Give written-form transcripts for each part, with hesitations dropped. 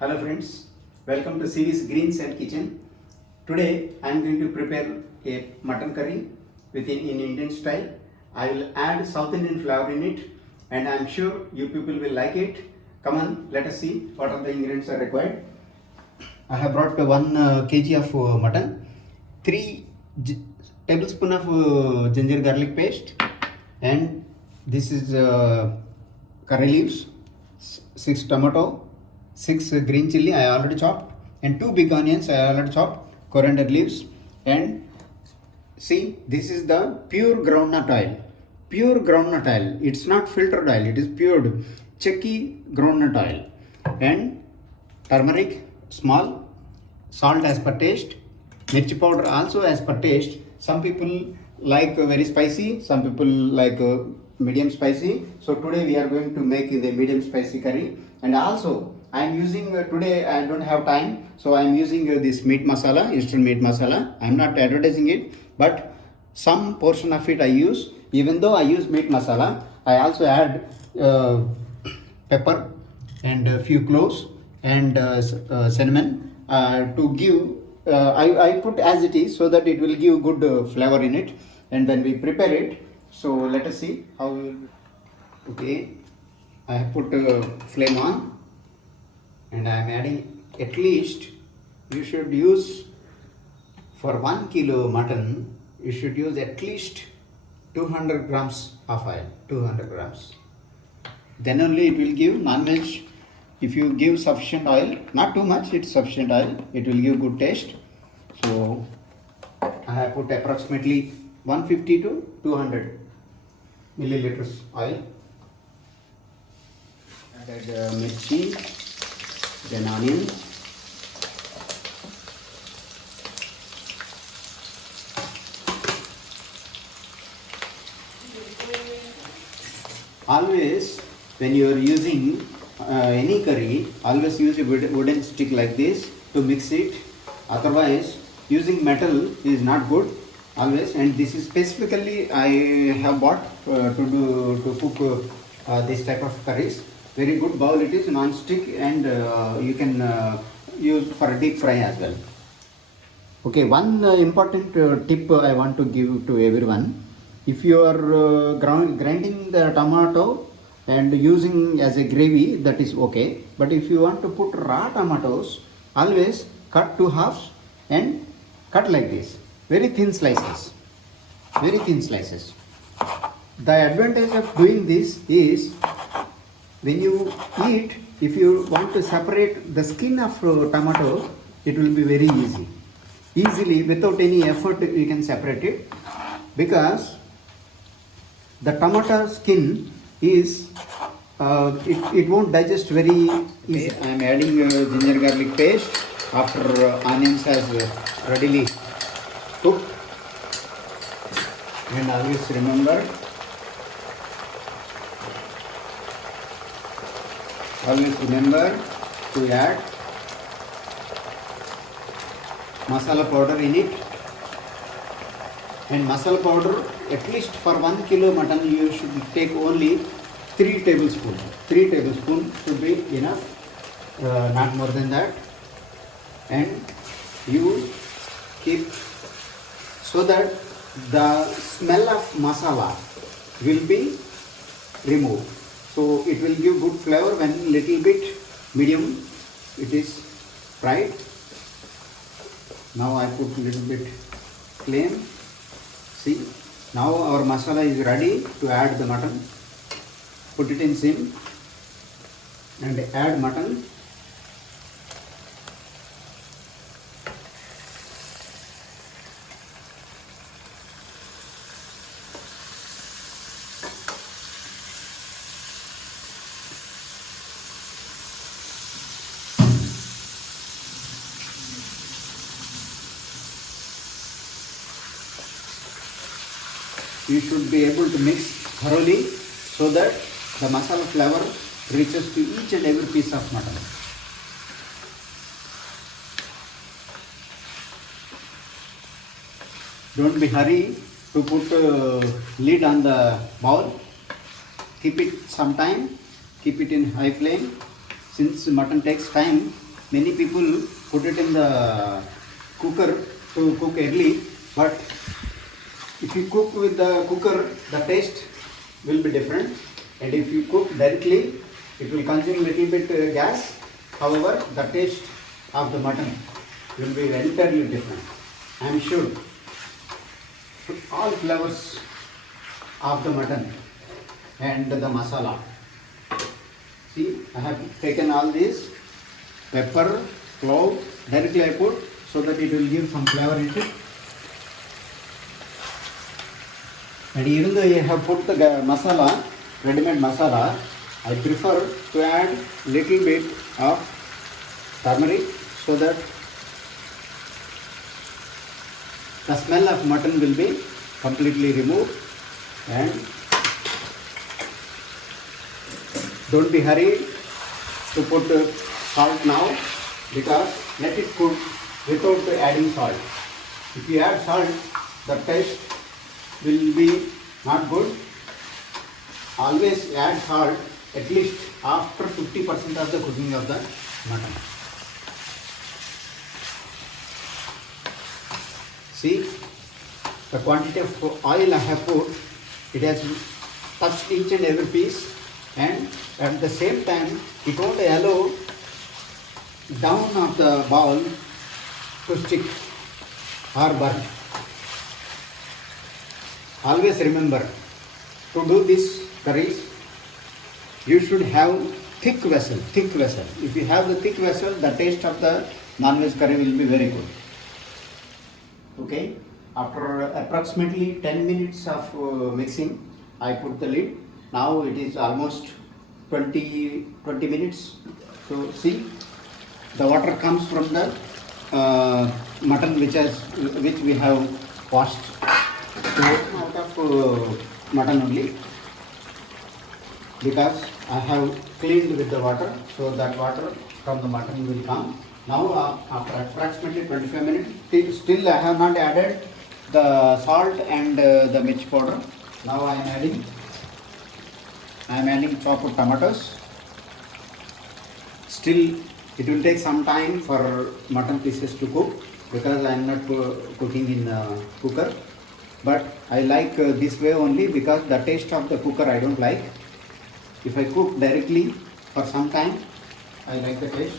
Hello friends, welcome to CV's Greens and Kitchen. Today I am going to prepare a mutton curry in Indian style. I will add South Indian flavor in it and I am sure you people will like it. Come on, let us see what are the ingredients are required. I have brought 1 kg of mutton, 3 tablespoon of ginger garlic paste, and this is curry leaves, 6 tomato, 6 green chilli I already chopped, and 2 big onions I already chopped, coriander leaves, and see, this is the pure groundnut oil. Pure groundnut oil. It's not filtered oil. It is pure Chekki groundnut oil. And turmeric, small, salt as per taste, mirchi powder also as per taste. Some people like very spicy, some people like medium spicy. So today we are going to make the medium spicy curry. And also I am using today I don't have time, so I am using this meat masala, Eastern meat masala. I am not advertising it, but some portion of it I use. Even though I use meat masala, I also add pepper and a few cloves and cinnamon to give. I put as it is so that it will give good flavor in it, and then we prepare it. So let us see how. Okay, I have put flame on. And I am adding at least, you should use for 1 kilo mutton, you should use at least 200 grams of oil, 200 grams. Then only it will give non-veg. If you give sufficient oil, not too much, it's sufficient oil, it will give good taste. So I have put approximately 150 to 200 milliliters oil. Added mirchi. Then onion, always when you are using any curry, always use a wooden stick like this to mix it. Otherwise using metal is not good always. And this is specifically I have bought to cook this type of curries. Very good bowl it is, non-stick, and you can use for deep fry as well. Okay, one important tip I want to give to everyone. If you are grinding the tomato and using as a gravy, that is okay. But if you want to put raw tomatoes, always cut to halves and cut like this. Very thin slices. Very thin slices. The advantage of doing this is, when you eat, if you want to separate the skin of tomato, it will be very easy. Easily, without any effort, you can separate it, because the tomato skin is, it won't digest very easy. I am adding ginger garlic paste after onions has readily cooked. And always remember, to add masala powder in it. And masala powder, at least for 1 kilo mutton, you should take only 3 tablespoons. 3 tablespoons should be enough, not more than that. And you keep so that the smell of masala will be removed. So it will give good flavor when little bit medium it is fried. Now I put little bit flame. See, now our masala is ready to add the mutton. Put it in sim and add mutton. You should be able to mix thoroughly so that the masala flavor reaches to each and every piece of mutton. Don't be hurry to put lid on the bowl. Keep it some time, keep it in high flame. Since mutton takes time Many people put it in the cooker to cook early, but if you cook with the cooker, the taste will be different, and if you cook directly, it will consume little bit gas. However, the taste of the mutton will be entirely different. I am sure. All flavors of the mutton and the masala. See, I have taken all these pepper, clove, directly I put so that it will give some flavor in it. And even though I have put the masala, ready-made masala, I prefer to add little bit of turmeric so that the smell of mutton will be completely removed. And don't be hurried to put salt now, because let it cook without adding salt. If you add salt, the taste will be not good. Always add salt at least after 50% of the cooking of the mutton. See, the quantity of oil I have put, it has touched each and every piece, and at the same time it won't allow down of the bowl to stick or burn. Always remember, to do this curries, you should have thick vessel. If you have the thick vessel, the taste of the non-veg curry will be very good. Okay, after approximately 10 minutes of mixing, I put the lid. Now it is almost 20 minutes. So see, the water comes from the mutton which we have washed. So out of mutton only, because I have cleaned with the water, so that water from the mutton will come. Now after approximately 25 minutes, still I have not added the salt and the mirchi powder. Now I am adding chopped tomatoes. Still it will take some time for mutton pieces to cook, because I am not cooking in cooker. But I like this way only because the taste of the cooker I don't like. If I cook directly for some time, I like the taste.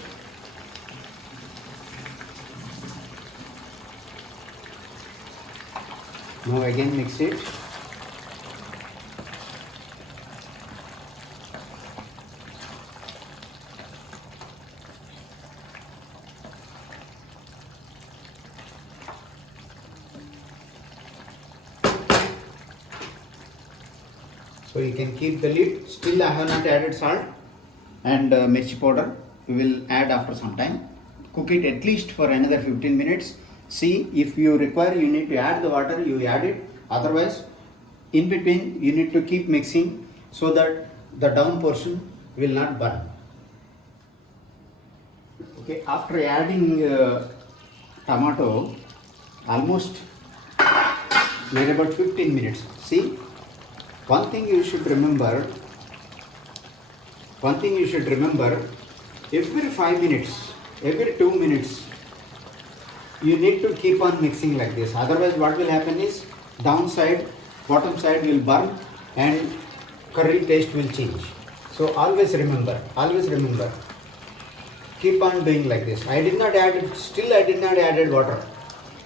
Now again mix it. So you can keep the lid. Still I have not added salt and mirchi powder. We will add after some time. Cook it at least for another 15 minutes. See, if you require, you need to add the water, you add it. Otherwise, in between you need to keep mixing so that the down portion will not burn. Okay, after adding tomato, almost near about 15 minutes. See, one thing you should remember, every 5 minutes, every 2 minutes, you need to keep on mixing like this. Otherwise what will happen is, downside, bottom side will burn and curry taste will change. So always remember, keep on doing like this. I did not add water.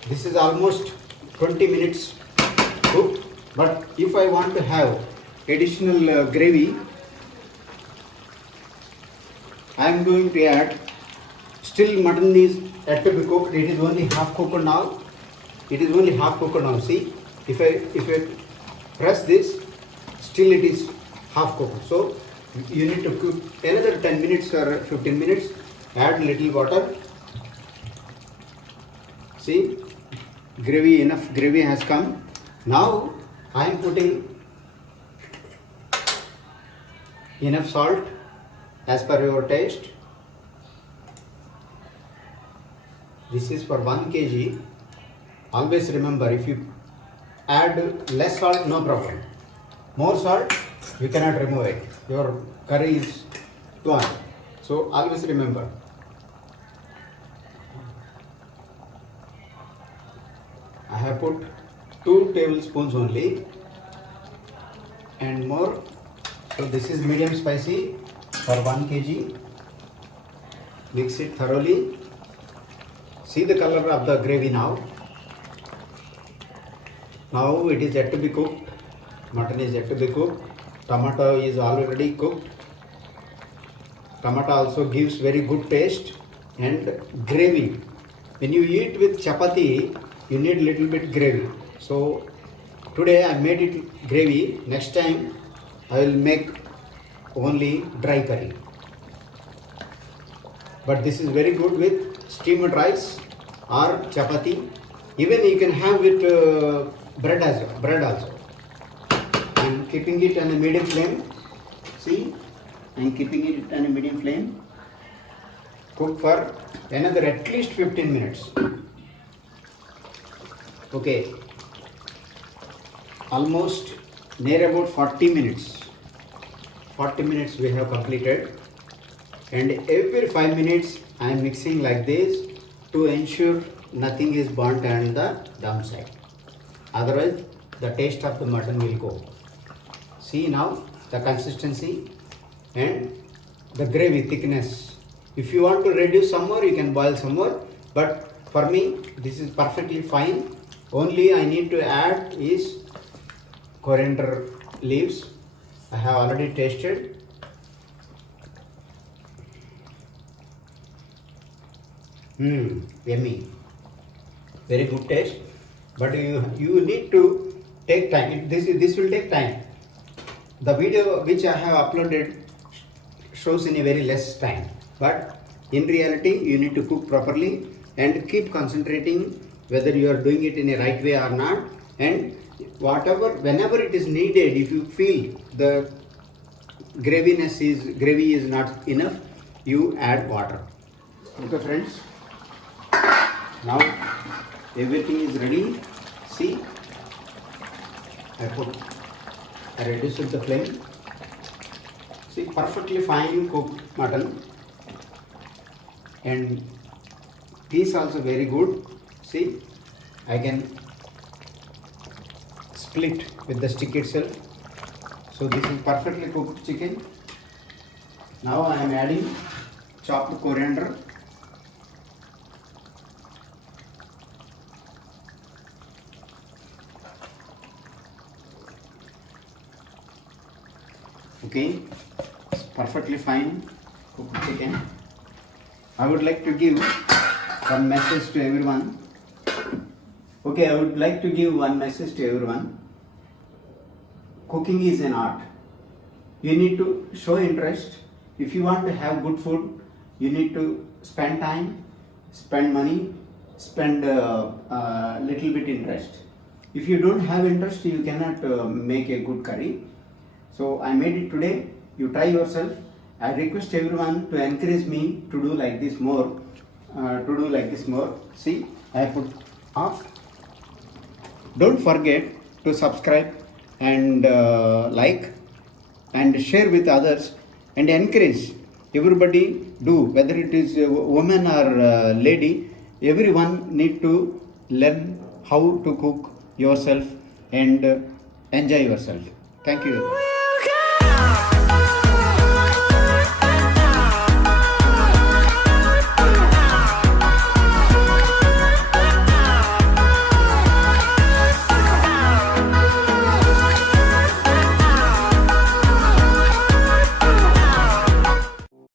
This is almost 20 minutes cooked. But if I want to have additional gravy, I am going to add. Still mutton is yet to be cooked. It is only half cooked now. See, if I press this, still it is half cooked. So you need to cook another 10 minutes or 15 minutes. Add little water. See, enough gravy has come. Now I am putting enough salt as per your taste. This is for 1 kg. Always remember, if you add less salt, no problem. More salt, you cannot remove it. Your curry is gone. So always remember. have put 2 tablespoons only and more. So this is medium spicy for 1 kg. Mix it thoroughly. See the color of the gravy now. Now it is yet to be cooked. Mutton is yet to be cooked. Tomato is already cooked. Tomato also gives very good taste and gravy. When you eat with chapati, you need little bit gravy. So today I made it gravy. Next time I will make only dry curry. But this is very good with steamed rice or chapati. Even you can have with bread also. I am keeping it on a medium flame. See, I am keeping it on a medium flame. Cook for another at least 15 minutes. Okay, almost near about 40 minutes. 40 minutes we have completed, and every 5 minutes I am mixing like this to ensure nothing is burnt on the downside. Otherwise the taste of the mutton will go. See now the consistency and the gravy thickness. If you want to reduce some more, you can boil some more, but for me this is perfectly fine. Only I need to add is coriander leaves. I have already tasted. Yummy. Very good taste. But you need to take time. This will take time. The video which I have uploaded shows in a very less time. But in reality, you need to cook properly and keep concentrating whether you are doing it in a right way or not. And whenever it is needed, if you feel the gravy is not enough, you add water. Okay friends, now everything is ready. See, I reduced the flame. See, perfectly fine cooked mutton, and piece also very good. See, I can split with the stick itself. So this is perfectly cooked chicken. Now I am adding chopped coriander. Okay, it's perfectly fine cooked chicken. I would like to give one message to everyone. Okay, I would like to give one message to everyone. Cooking is an art. You need to show interest. If you want to have good food, you need to spend time, spend money, spend little bit interest. If you don't have interest, you cannot make a good curry. So I made it today. You try yourself. I request everyone to encourage me to do like this more. See, I put off. Don't forget to subscribe and like and share with others and encourage. Everybody do, whether it is a woman or lady, everyone need to learn how to cook yourself and enjoy yourself. Thank you.